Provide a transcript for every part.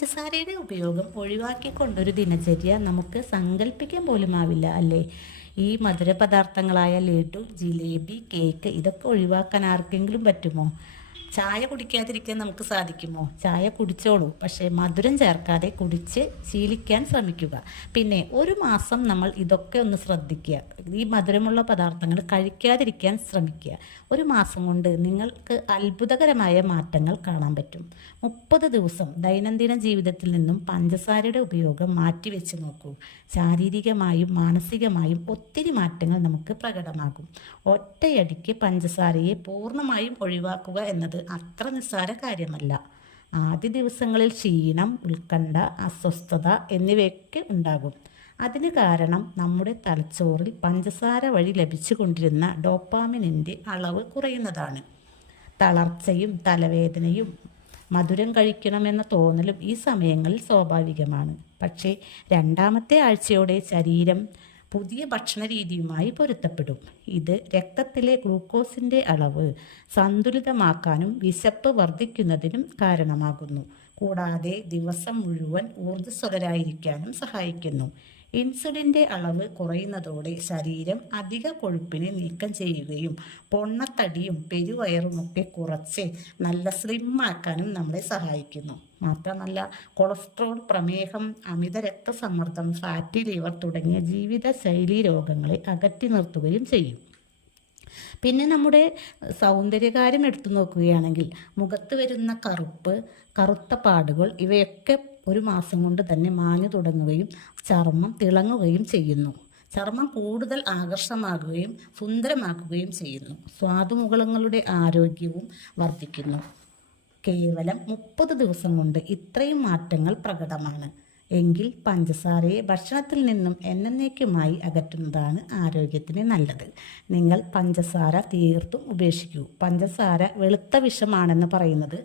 പഞ്ചസാരയുടെ ഉപയോഗം ഒഴിവാക്കിക്കൊണ്ടൊരു ദിനചര്യ നമുക്ക് സങ്കല്പിക്കാൻ പോലും ആവില്ല അല്ലേ? ഈ മധുര പദാർത്ഥങ്ങളായ ലഡു ജിലേബി കേക്ക് ഇതൊക്കെ ഒഴിവാക്കാൻ ആർക്കെങ്കിലും പറ്റുമോ? ചായ കുടിക്കാതിരിക്കാൻ നമുക്ക് സാധിക്കുമോ? ചായ കുടിച്ചോളൂ. പക്ഷേ മധുരം ചേർക്കാതെ കുടിച്ച് ശീലിക്കാൻ ശ്രമിക്കുക. പിന്നെ ഒരു മാസം നമ്മൾ ഇതൊക്കെ ഒന്ന് ശ്രദ്ധിക്കുക. ഈ മധുരമുള്ള പദാർത്ഥങ്ങൾ കഴിക്കാതിരിക്കാൻ ശ്രമിക്കുക. ഒരു മാസം കൊണ്ട് നിങ്ങൾക്ക് അത്ഭുതകരമായ മാറ്റങ്ങൾ കാണാൻ പറ്റും. മുപ്പത് ദിവസം ദൈനംദിന ജീവിതത്തിൽ നിന്നും പഞ്ചസാരയുടെ ഉപയോഗം മാറ്റിവെച്ച് നോക്കൂ. ശാരീരികമായും മാനസികമായും ഒത്തിരി മാറ്റങ്ങൾ നമുക്ക് പ്രകടമാകും. ഒറ്റയടിക്ക് പഞ്ചസാരയെ പൂർണമായും ഒഴിവാക്കുക എന്നത് അത്ര നിസ്സാര കാര്യമല്ല. ആദ്യ ദിവസങ്ങളിൽ ക്ഷീണം ഉത്കണ്ഠ അസ്വസ്ഥത എന്നിവയൊക്കെ ഉണ്ടാകും. അതിന് കാരണം നമ്മുടെ തലച്ചോറിൽ പഞ്ചസാര വഴി ലഭിച്ചുകൊണ്ടിരുന്ന ഡോപ്പാമിനിന്റെ അളവ് കുറയുന്നതാണ്. തളർച്ചയും തലവേദനയും മധുരം കഴിക്കണമെന്ന തോന്നലും ഈ സമയങ്ങളിൽ സ്വാഭാവികമാണ്. പക്ഷേ രണ്ടാമത്തെ ആഴ്ചയോടെ ശരീരം പുതിയ ഭക്ഷണ രീതിയുമായി പൊരുത്തപ്പെടും. ഇത് രക്തത്തിലെ ഗ്ലൂക്കോസിന്റെ അളവ് സന്തുലിതമാക്കാനും വിശപ്പ് വർദ്ധിക്കുന്നതിനും കാരണമാകുന്നു. കൂടാതെ ദിവസം മുഴുവൻ ഊർജസ്വലരായിരിക്കാനും സഹായിക്കുന്നു. ഇൻസുലിന്റെ അളവ് കുറയുന്നതോടെ ശരീരം അധിക കൊഴുപ്പിനെ നീക്കം ചെയ്യുകയും പൊണ്ണത്തടിയും പെരുവയറുമൊക്കെ കുറച്ച് നല്ല സ്ലിമ്മാക്കാനും നമ്മളെ സഹായിക്കുന്നു. മാത്രമല്ല കൊളസ്ട്രോൾ പ്രമേഹം അമിത രക്തസമ്മർദ്ദം ഫാറ്റി ലിവർ തുടങ്ങിയ ജീവിതശൈലി രോഗങ്ങളെ അകറ്റി നിർത്തുകയും ചെയ്യും. പിന്നെ നമ്മുടെ സൗന്ദര്യകാര്യം എടുത്തു നോക്കുകയാണെങ്കിൽ മുഖത്ത് വരുന്ന കറുപ്പ് കറുത്ത പാടുകൾ ഇവയൊക്കെ ഒരു മാസം കൊണ്ട് തന്നെ മാഞ്ഞു തുടങ്ങുകയും ചർമ്മം തിളങ്ങുകയും ചെയ്യുന്നു. ചർമ്മം കൂടുതൽ ആകർഷമാകുകയും സുന്ദരമാക്കുകയും ചെയ്യുന്നു. സ്വാദുമുകളങ്ങളുടെ ആരോഗ്യവും വർദ്ധിക്കുന്നു. കേവലം മുപ്പത് ദിവസം കൊണ്ട് ഇത്രയും മാറ്റങ്ങൾ പ്രകടമാണ്. എങ്കിൽ പഞ്ചസാരയെ ഭക്ഷണത്തിൽ നിന്നും എന്നേക്കുമായി അകറ്റുന്നതാണ് ആരോഗ്യത്തിന് നല്ലത്. നിങ്ങൾ പഞ്ചസാര തീർത്തും ഉപേക്ഷിക്കൂ. പഞ്ചസാര വെളുത്ത വിഷമാണെന്ന് പറയുന്നത്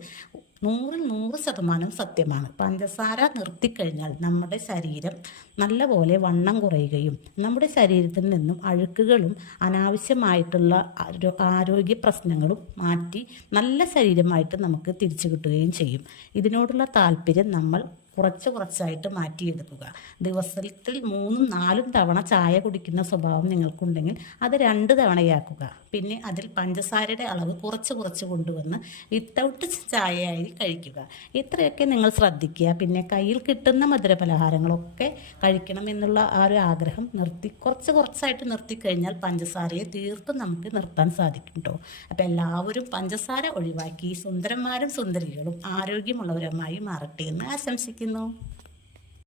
നൂറിൽ നൂറ് ശതമാനം സത്യമാണ്. പഞ്ചസാര നിർത്തിക്കഴിഞ്ഞാൽ നമ്മുടെ ശരീരം നല്ലപോലെ വണ്ണം കുറയുകയും നമ്മുടെ ശരീരത്തിൽ നിന്നും അഴുക്കുകളും അനാവശ്യമായിട്ടുള്ള ആരോ- ആരോഗ്യ പ്രശ്നങ്ങളും മാറ്റി നല്ല ശരീരമായിട്ട് നമുക്ക് തിരിച്ചു കിട്ടുകയും ചെയ്യും. ഇതിനോടുള്ള താല്പര്യം നമ്മൾ കുറച്ച് കുറച്ചായിട്ട് മാറ്റിയെടുക്കുക. ദിവസത്തിൽ മൂന്നും നാലും തവണ ചായ കുടിക്കുന്ന സ്വഭാവം നിങ്ങൾക്കുണ്ടെങ്കിൽ അത് രണ്ട് തവണയാക്കുക. പിന്നെ അതിൽ പഞ്ചസാരയുടെ അളവ് കുറച്ച് കുറച്ച് കൊണ്ടുവന്ന് വിത്തൗട്ട് ചായയായി കഴിക്കുക. ഇത്രയൊക്കെ നിങ്ങൾ ശ്രദ്ധിക്കുക. പിന്നെ കയ്യിൽ കിട്ടുന്ന മധുരപലഹാരങ്ങളൊക്കെ കഴിക്കണം എന്നുള്ള ആ ഒരു ആഗ്രഹം നിർത്തി കുറച്ച് കുറച്ചായിട്ട് നിർത്തിക്കഴിഞ്ഞാൽ പഞ്ചസാരയെ തീർത്തും നമുക്ക് നിർത്താൻ സാധിക്കും കേട്ടോ അപ്പോൾ എല്ലാവരും പഞ്ചസാര ഒഴിവാക്കി സുന്ദരന്മാരും സുന്ദരികളും ആരോഗ്യമുള്ളവരുമായി മാറട്ടെ എന്ന് ആശംസിക്കുന്നു. you know.